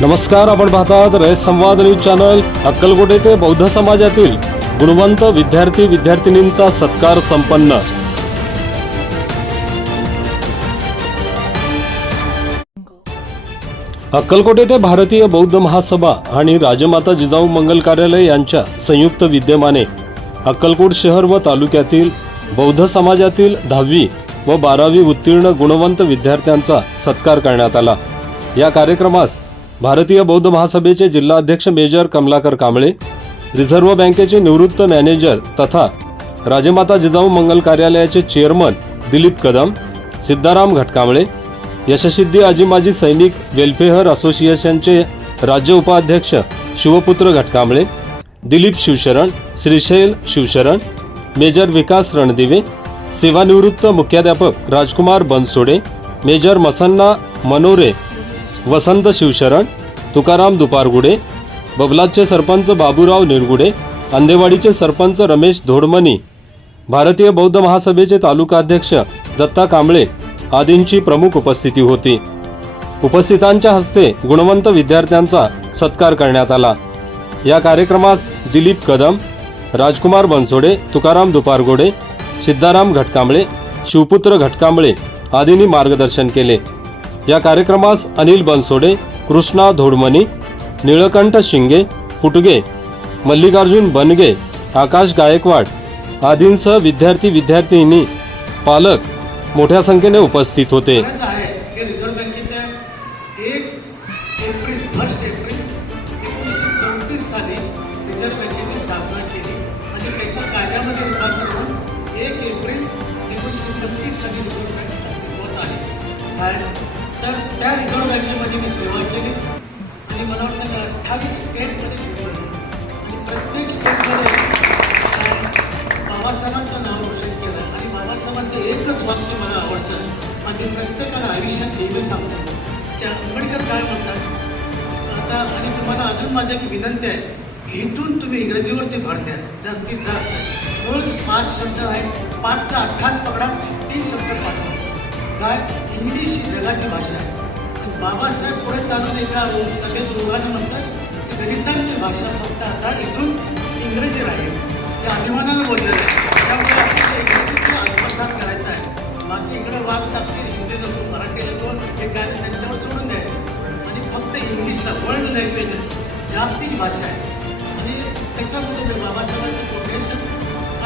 नमस्कार आपण पाहतात रयत संवाद न्यूज चॅनल अक्कलकोट ते बौद्ध समाजातील गुणवंत विद्यार्थी विद्यार्थिनींचा सत्कार संपन्न. अक्कलकोट येथे भारतीय बौद्ध महासभा आणि राजमाता जिजाऊ मंगल कार्यालय यांच्या संयुक्त विद्यमाने अक्कलकोट शहर व तालुक्यातील बौद्ध समाजातील दहावी व बारावी उत्तीर्ण गुणवंत विद्यार्थ्यांचा सत्कार करण्यात आला. या कार्यक्रमास भारतीय बौद्ध महासभेचे जिल्हाध्यक्ष मेजर कमलाकर कांबळे रिझर्व्ह बँकेचे निवृत्त मॅनेजर तथा राजमाता जिजाऊ मंगल कार्यालयाचे चेअरमन दिलीप कदम सिद्धाराम घटकांबळे यशसिद्धी आजी माजी सैनिक वेलफेअर असोसिएशनचे राज्य उपाध्यक्ष शिवपुत्र घटकांबळे दिलीप शिवशरण श्रीशैल शिवशरण मेजर विकास रणदिवे सेवानिवृत्त मुख्याध्यापक राजकुमार बनसोडे मेजर मसन्ना मनोरे वसंत शिवशरण तुकाराम दुपारगुडे बबलादचे सरपंच बाबूराव निरगुडे अंदेवाडीचे सरपंच रमेश धोडमनी भारतीय बौद्ध महासभेचे तालुकाध्यक्ष दत्ता कांबळे आदींची प्रमुख उपस्थिती होती. उपस्थितांच्या हस्ते गुणवंत विद्यार्थ्यांचा सत्कार करण्यात आला. या कार्यक्रमास दिलीप कदम राजकुमार बनसोडे तुकाराम दुपारगोडे सिद्धाराम घटकांबळे शिवपुत्र घटकांबळे आदींनी मार्गदर्शन केले. या कार्यक्रमास अनिल बनसोडे कृष्णा धोडमनी निळकंठ शिंगे पुटगे मल्लिकार्जुन बनगे आकाश गायकवाड आदींसह विद्यार्थी विद्यार्थिनी पालक मोठ्या संख्येने उपस्थित होते. एक एप्रिल एकोणीसशे पस्तीस साली तर त्या रिझर्व्ह बँकेमध्ये मी सेवा केली. आणि मला वाटतं की अठ्ठावीस स्टेटमध्ये शिकवलं आणि प्रत्येक स्टेटमध्ये बाबासाहेबांचं नाव रोशन केलं. आणि बाबासाहेबांचं एकच वाक्य मला आवडतं. आणि प्रत्येकाला आयुष्यात नेहमी सांगतो की आंबेडकर काय म्हणतात? आता आणि तुम्हाला अजून माझी एक विनंती आहे इथून तुम्ही इंग्रजीवरती भर द्या. जास्तीत जास्त. रोज पाच शब्द आहेत. पाचचा अठ्ठास पकडा तीन शब्द पाठवा. काय? इंग्लिश ही जगाची भाषा आहे. बाबासाहेब पुढे चालून एका सगळे दोघांना म्हणतात की दलितांची भाषा फक्त आता इथून इंग्रजी राहील. ते अभिमानानं बोललेलं आहे. त्यामुळे आपल्याला इंग्रजीचा आत्मसात करायचा आहे. बाकी इकडे वाद टाकतील हिंदी नको मराठी नको हे काय त्यांच्यावर सोडून द्यायचं. म्हणजे फक्त इंग्लिशला वर्ल्ड लँग्वेज जागतिक भाषा आहे. आणि त्याच्यामध्ये बाबासाहेबांचं प्रोफेशन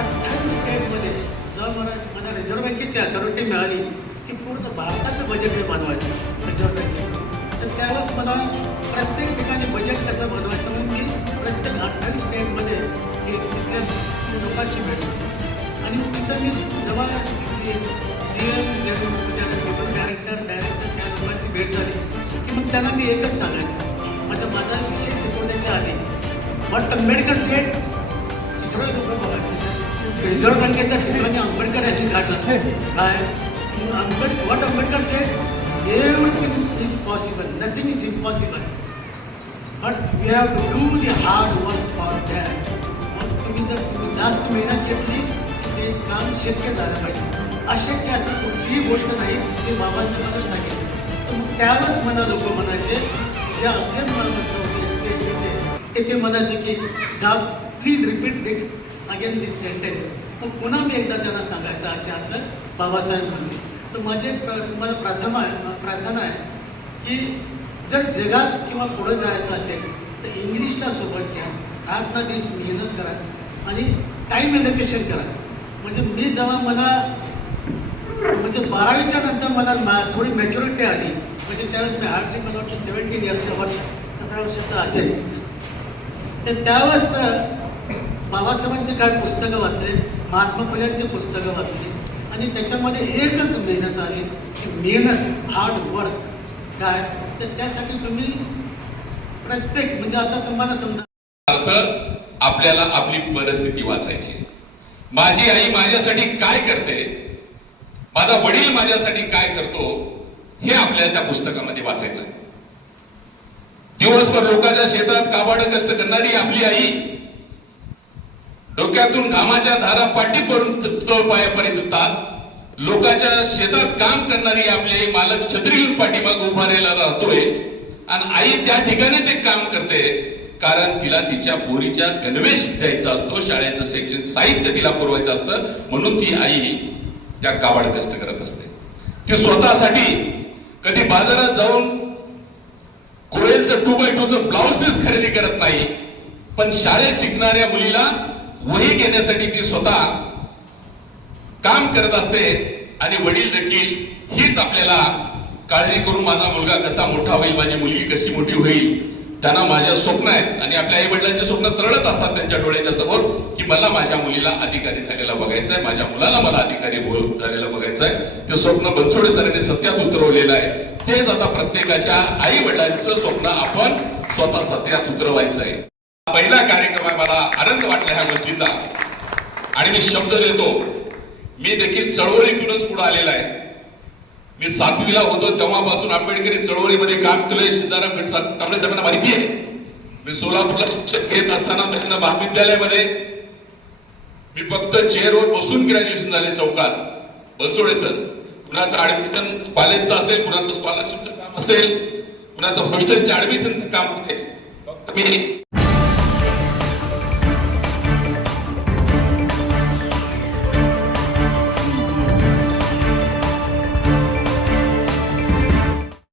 अठ्ठावीस स्टेटमध्ये जेव्हा मला मला रिझर्व्ह बँकेची अथॉरिटी मिळाली पूर्ण भारताचं बजेट हे बनवायचं. रिझर्व्ह तर त्यावेळेस मला प्रत्येक ठिकाणी बजेट कसं बनवायचं म्हणून मी प्रत्येक अठ्ठावीस स्टेटमध्ये हे तिथल्या लोकांशी भेटलो आणि तिथं मी जेव्हा डायरेक्टर डायरेक्टर्स या लोकांची भेट झाली की मग त्यांना मी एकच सांगायचं. माझा माझा विषय शिकवण्याच्या आधी बट आंबेडकर सेट सगळं सगळं बघायचं. रिझर्व्ह बँकेच्या ठिकाणी आंबेडकर यांनी काढलं काय? आंबेड what Ambedkar said everything is possible nothing is impossible but we have to do the hard work for that मग तुम्ही जर तुम्ही जास्त मेहनत घेतली ते काम शक्य झालं पाहिजे. अशक्य अशी कुठलीही गोष्ट नाही ते बाबासाहेबांना सांगितलं. त्यावेळेस मला लोक म्हणायचे जे अध्ययन माणसं होते होते, ते ते म्हणायचे की साहेब please repeat the again this sentence मग पुन्हा मी एकदा त्यांना सांगायचं अच्छा असं बाबासाहेब म्हणले. तर माझी प्र तुम्हाला प्रार्थना आहे प्रार्थना आहे की जर जगात किंवा पुढं जायचं असेल तर इंग्लिशला सोबत घ्या रात ना दिवस मेहनत करा आणि टाईम एज्युकेशन करा. म्हणजे मी जेव्हा मला म्हणजे बारावीच्या नंतर मला मा थोडी मॅच्युरिटी आली म्हणजे त्यावेळेस मी हार्डली मला वाटतं सेवन्टीन इयर्स वर्ष सतरा वर्षाचं असेल. तर त्यावेळेस बाबासाहेबांचे काय पुस्तकं वाचले? महात्मा फुल्यांचे पुस्तकं वाचली. आणि त्याच्यामध्ये एकच मेहनत आली की मेहनत हार्ड वर्क काय? तर त्यासाठी तुम्ही प्रत्येक म्हणजे आता तुम्हाला समजा अर्थ आपल्याला आपली परिस्थिती वाचायची. माझी आई माझ्यासाठी काय करते? माझा वडील माझ्यासाठी काय करतो? हे आपल्याला त्या पुस्तकामध्ये वाचायचं दिवसभर लोकांच्या शेतात काबाड कष्ट करणारी आपली आई डोक्यातून घामाच्या धारा पाठीपर्यंत तळपायापर्यंत येतात लोकांच्या शेतात काम करणारी आपले मालक छत्री पाठीमाग उभा राहिला राहतोय. आणि आई त्या ठिकाणी ते काम करते कारण तिला तिच्या पोरीच्या गणवेश द्यायचा असतो शाळेचं सेक्शन साहित्य तिला पुरवायचं असतं म्हणून ती आई त्या काबाड कष्ट करत असते. ती स्वतःसाठी कधी बाजारात जाऊन कोळेलचं टू बाय टूचं ब्लाऊज पीस खरेदी करत नाही पण शाळेत शिकणाऱ्या मुलीला वही घेण्यासाठी ती स्वतः काम करत असते आणि वडील देखील हीच आपल्याला काळजी करून माझा मुलगा कसा मोठा होईल माझी मुलगी कशी मोठी होईल त्यांना माझ्या स्वप्न आहेत. आणि आपल्या आई वडिलांचे स्वप्न तरळत असतात त्यांच्या डोळ्याच्या समोर की मला माझ्या मुलीला अधिकारी झालेला बघायचं आहे माझ्या मुलाला मला अधिकारी बोल झालेला बघायचं आहे ते स्वप्न बनसोडे सरांनी सत्यात उतरवलेलं आहे. तेच आता प्रत्येकाच्या आई वडिलांचं स्वप्न आपण स्वतः सत्यात उतरवायचं आहे पहिला कार्यक्रम आहे मला आनंद वाटला ह्या गोष्टीचा. आणि मी शब्द देतो मी देखील चळवळीतूनच पुढे आलेला आहे. मी सातवीला होतो तेव्हापासून आंबेडकरी चळवळीमध्ये काम केलंय सिद्धाराम गट त्यामुळे त्यांना माहिती आहे. मी सोलापूरला शिक्षक घेत असताना त्यांना महाविद्यालयामध्ये मी फक्त चेअरवर बसून ग्रॅज्युएशन झाले चौकात. बनसोडे सर कुणाचं ऍडमिशन कॉलेजचं असेल कुणाचं स्कॉलरशिपचं काम असेल कुणाचं हॉस्टेलचं ऍडमिशनचं काम असेल फक्त मी